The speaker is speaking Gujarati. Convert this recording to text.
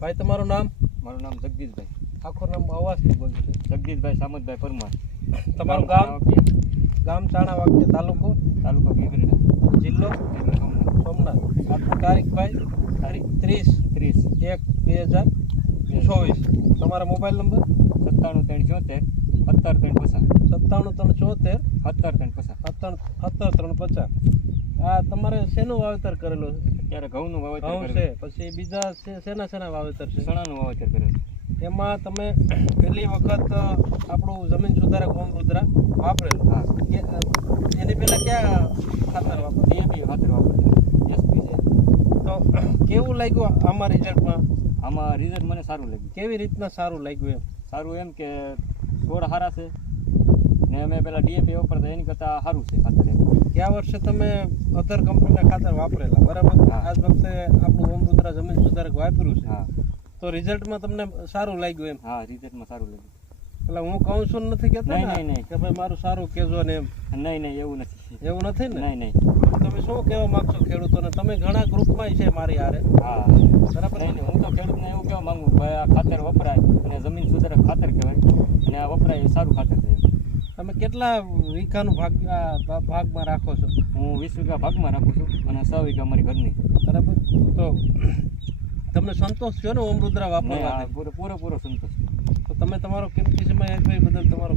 ભાઈ તમારું નામ? મારું નામ જગદીશભાઈ. આખું નામ અવાજથી બોલજો જગદીશભાઈ સામતભાઈ પરમાર. તમારું ગામ? ગામ ચાણા વાક્ય તાલુકો? તાલુકો ગીગરેડા. જિલ્લો? સોમનાથ. સોમનાથ. આજની તારીખ ભાઈ? તારીખ ત્રીસ. ત્રીસ. એક બે હજાર ચોવીસ. તમારા મોબાઈલ નંબર? સત્તાણું ત્રણ છોતેર સત્તર ત્રણ પચાસ. સત્તાણું ત્રણ ચોતેર. સત્તર ત્રણ પચાસ. સત્તર સત્તર ત્રણ પચાસ. આ તમારે શેનું વાવેતર કરેલું છે? અત્યારે ઘઉંનું વાવેતર છે પછી બીજા છે- શેના શેના વાવેતર છે? ચણાનું વાવેતર કરેલું એમાં તમે પહેલી વખત આપણું જમીન સુધારક ઓમ રુદ્રા વાપરેલું. હા. એની પહેલાં ક્યાં ખાતર વાપર ડીએપી ખાતર વાપરતા. એસપી છે. તો કેવું લાગ્યું આમાં રિઝલ્ટમાં? આમાં રિઝલ્ટ મને સારું લાગ્યું. કેવી રીતના સારું લાગ્યું એમ? સારું એમ કે છોડ સારા છે. ને અમે પેલા ડીએપી વાપરતા એની કરતાં સારું છે ખાતર એમ. ગયા વર્ષે તમે અધર કંપનીના ખાતર વાપરેલા બરાબર? આજ વખતે આપણું ઓમ રુદ્રા જમીન સુધારક વાપર્યું છે. હા. તો રિઝલ્ટમાં તમને સારું લાગ્યું એમ? હા રિઝલ્ટમાં સારું લાગ્યું. એટલે હું કહું છું નથી કેતો નહીં, નહીં, નહીં. કે ભાઈ મારું સારું કહેજો ને એમ. નહીં નહીં એવું નથી. એવું નથી ને? નહીં નહીં. તમે શું કહેવા માંગશો ખેડૂતોને? તમે ઘણા ગ્રુપમાં છે મારી હારે. હા. બરાબર? નહીં હું તો ખેડૂતને એવું કહેવા માંગુ ભાઈ આ ખાતર વપરાય અને જમીન સુધારક ખાતર કહેવાય. અને આ વપરાય એ સારું ખાતર છે. તમે કેટલા વીઘાનું ભાગ ભાગમાં રાખો છો? હું વીસ વીઘા ભાગમાં રાખું છું અને છ વીઘા મારી ઘરની. બરાબર? તો તમને સંતોષ થયો ને ઓમ રુદ્રા પૂરેપૂરો સંતોષ તો તમે તમારો કિંમતી સમય બદલ તમારો